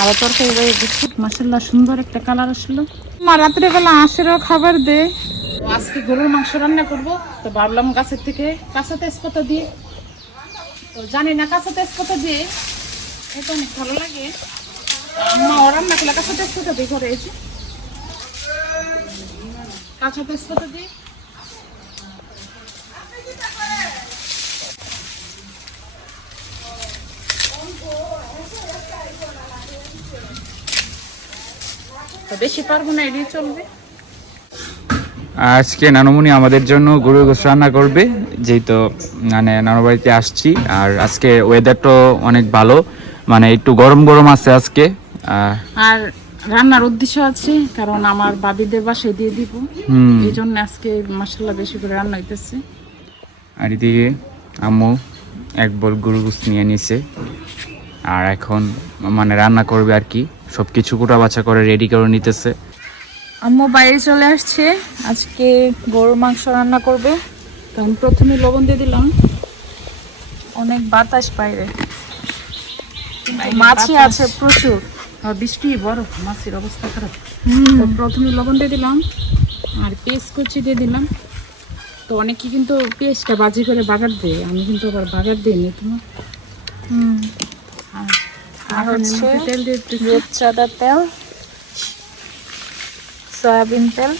আর তরকারি রয়ে গেছে মাসাল্লাহ সুন্দর একটা কালার আসলো। মা রাত্রে বেলা খাবার দে। আজকে গরুর মাংস রান্না করব তো ভাবলাম গাছের থেকে কাঁচা তেজপাতা দিয়ে। তো জানি না কাঁচা তেজপাতা দিয়ে এটা অনেক ভালো লাগে। মা ও রান্না করলে কাঁচা তেজপাতা দিয়ে করে এসে। কাঁচা তেজপাতা দিয়ে। বেশি পারব না এটাই চলবে। আজকে নানুমণি আমাদের জন্য গরুর গোস রান্না করবে। যেহেতু মানে নানু বাড়িতে আসছি আর আজকে ওয়েদারটাও অনেক ভালো। মানে একটু গরম গরম আছে আজকে। আর রান্নার উদ্দেশ্য আছে কারণ আমার বাবিদের বাসায় দিয়ে দিব। হুম। এই জন্য আজকে মশলা বেশি করে রান্না হইতেছে। আর এদিকে আম্মু এক বল গরু গোস নিয়ে নিছে। আর এখন মানে রান্না করবে আর কি। সব কিছু কুটা বাছা করে রেডি করে নিতেছে। আম্মু বাইরে চলে আসছে আজকে গরুর মাংস রান্না করবে। তখন প্রথমে লবণ দিয়ে দিলাম। অনেক বাতাস বাইরে। মাছি আছে প্রচুর। বৃষ্টি বড় মাছের অবস্থা খারাপ। তো প্রথমে লবণ দিয়ে দিলাম আর পেঁয়াজ কুচি দিয়ে দিলাম। তো অনেকে কিন্তু পেঁয়াজটা বাজি করে বাগার দেয় আমি কিন্তু আবার বাগার দিইনি তোমার। হুম। আর হচ্ছে। রূপচাঁদা তেল সয়াবিন তেল।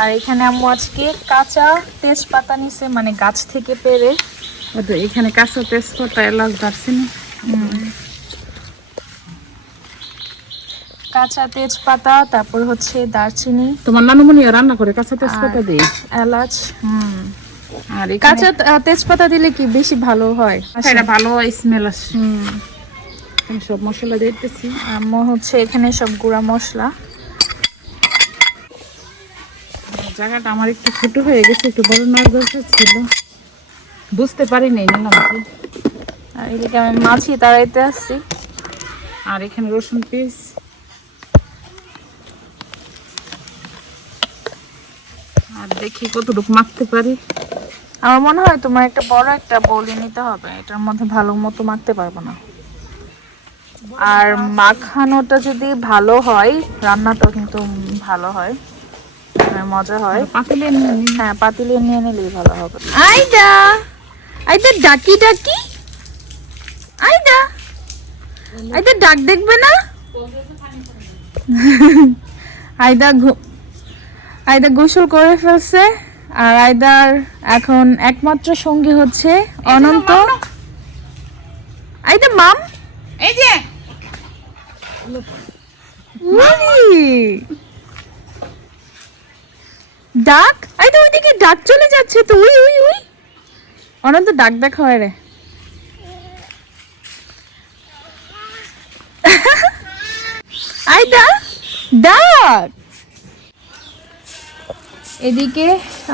আর এখানে আম্মু আজকে কাঁচা তেজপাতা নিছে মানে গাছ থেকে পেরে। এখানে কাঁচা তেজপাতা এলাচ দারচিনি। কাঁচা তেজপাতা তারপর হচ্ছে দারচিনি। তোমার নানুমণি রান্না করে কাঁচা তেজপাতা দিয়ে? এলাচ হুম। আর কাঁচা কাঁচা তেজপাতা দিলে কি বেশি ভালো হয়? এটা ভালো স্মেল আসে। হুম। আমি সব মশলা দিতেছি। আম্মু হচ্ছে এখানে সব গুঁড়া মশলা। জায়গাটা আমার একটু ছোট হয়ে গেছে, একটু বড় দরকার ছিল। বুঝতে পারি নাই নিলাম। আর এদিকে আমি মাছি তাড়াইতে আসছি। আর এখানে রসুন পিস আর দেখি কতটুকু মাখতে পারি। আমার মনে হয় তোমার একটা বড় একটা বলি নিতে হবে, এটার মধ্যে ভালো মতো মাখতে পারব না। আর মাখানোটা যদি ভালো হয় রান্নাটা কিন্তু ভালো হয়। মানে মজা হয়। পাতিলে হ্যাঁ পাতিলে নিয়ে নিলেই ভালো হবে। আইদা! আইদা ডাকি ডাকি। আইদা! আইদা ডাক দেখবে না? আইদা আইদা গোসল করে ফেলছে। আর আইদার এখন একমাত্র সঙ্গী হচ্ছে অনন্ত আইদা মাম এই যে ডাক? আইদা ওইদিকে ডাক চলে যাচ্ছে তো উই উই উই অনন্ত ডাক দেখা হয় রে। আইদা ডাক। এদিকে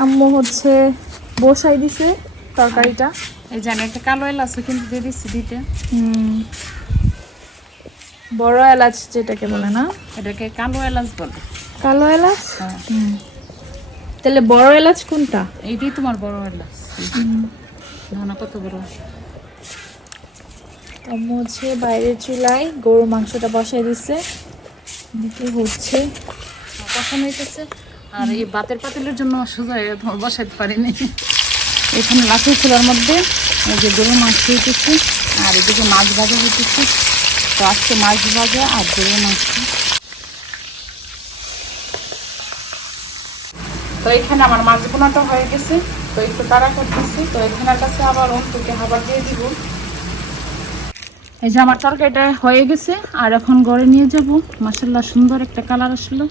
আম্মু হচ্ছে বসাই দিছে তরকারিটা। এই জানি একটা কালো এলাচ কিন্তু দিয়ে দিচ্ছি দিতে। হুম। বড় এলাচ যেটাকে বলে না? এটাকে কালো এলাচ বলে। কালো এলাচ? হ্যাঁ। তাহলে বড় এলাচ কোনটা? এইটাই তোমার বড় এলাচ। ধানা কত বড়। হচ্ছে বাইরের চুলায় গরুর মাংসটা বসাই দিছে। এদিকে হচ্ছে। কখন হইতেছে। আর এই বাতের পাতিলের জন্য সোজা তোমার বসাইতে পারিনি। এখানে লাঠি খোলার মধ্যে এই যে গরুর মাংস হইতেছে আর এদিকে মাছ ভাজা হইতেছে। তো আজকে মাছ ভাজা আর গরুর মাংস তো এখানে আমার মাছ বোনাটা হয়ে গেছে। তো একটু তাড়া করতেছি। তো এখানের কাছে আবার অন্তুকে খাবার দিয়ে দিব। এই যে আমার তরকারিটা হয়ে গেছে। আর এখন গড়ে নিয়ে যাব। মাসাল্লাহ সুন্দর একটা কালার আসলো।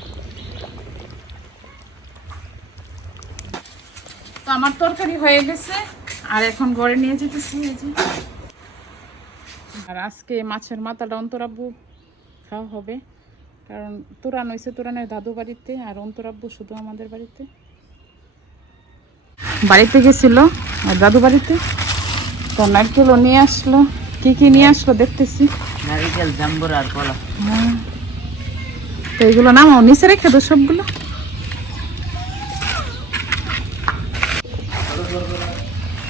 তো আমার তরকারি হয়ে গেছে। আর এখন গড়ে নিয়ে যেতেছি এই যে। আর আজকে মাছের মাথাটা অন্তরাব্বু খাওয়া হবে। কারণ তুরান হয়েছে তোরানের দাদু বাড়িতে আর অন্তরাব্বু শুধু আমাদের বাড়িতে। বাড়িতে গেছিল আর দাদু বাড়িতে। তো নারকেলও নিয়ে আসলো। কি কি নিয়ে আসলো দেখতেছি। নারিকেল জাম্বুর আর কলা। তো এগুলো নামাও নিচে রেখে দো সবগুলো।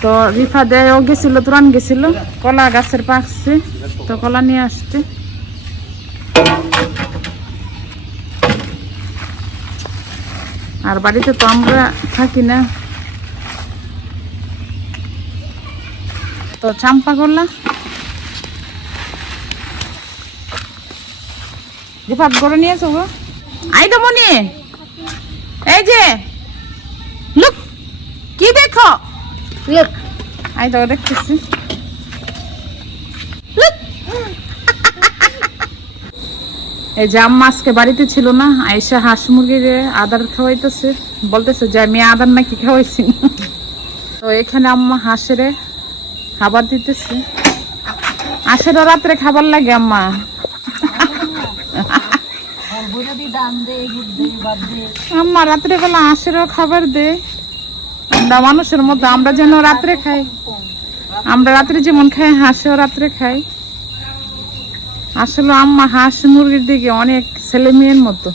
তো রিফাদেও গেছিল, তোরান গেছিল? কলা গাছের পাকছে, তো কলা নিয়ে আসতে। আর বাড়িতে তো আমরা থাকি না। তো চাম্পা করলা? রিফাত করে নিয়েছো গো। আইদমনি লুক আই তো দেখতেছি! এই যে আম্মা আজকে বাড়িতে ছিল না। আইসা হাঁস মুরগির আদার খাওয়াইতেছে। বলতেছে যে আমি আদার নাকি খাওয়াইছি তো এখানে আম্মা হাঁসের খাবার দিতেছে। হাঁসেরও রাত্রে খাবার লাগে আম্মা। আম্মা রাত্রে বেলা হাঁসেরও খাবার দে। আমরা মানুষের মতো আমরা যেন রাত্রে খাই। আমরা রাত্রে যেমন খাই, হাঁসেও রাত্রে খাই। আসলে আম্মা হাঁস মুরগির দিকে অনেক ছেলে মেয়ের মতো।